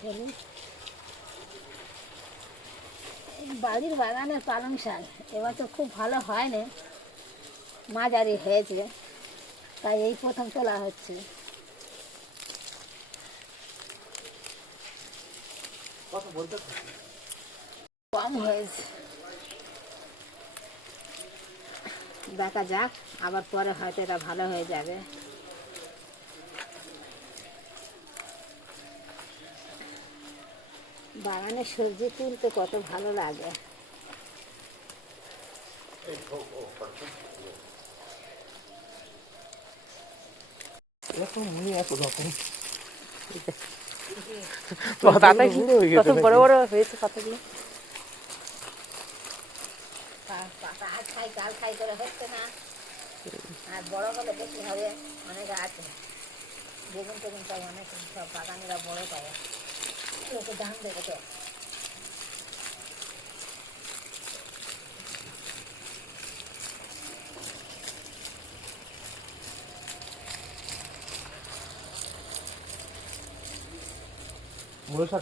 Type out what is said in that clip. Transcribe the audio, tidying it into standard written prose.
ফেলি। বাড়ির বাগানের পালং শাক এবার তো খুব ভালো হয়নি, মাঝারি হয়েছে, তাই এই প্রথম তোলা হচ্ছে। কম হয়েছে, দেখা যাক, আবার পরে হয়তো এটা ভালো হয়ে যাবে। বাগানে সবজি তুলতে কত ভালো লাগে। কত বড় বড় হয়েছে পাতাগুলো। পাতা আজ খাই কাল খাই করে হচ্ছে না, আর বড় হলে বেশি হবে। অনেকে আছে বেগুন টেগুন পাই, অনেক সব বাগানিরা বড় পায়, লোকে দাম দেবে তো। মূল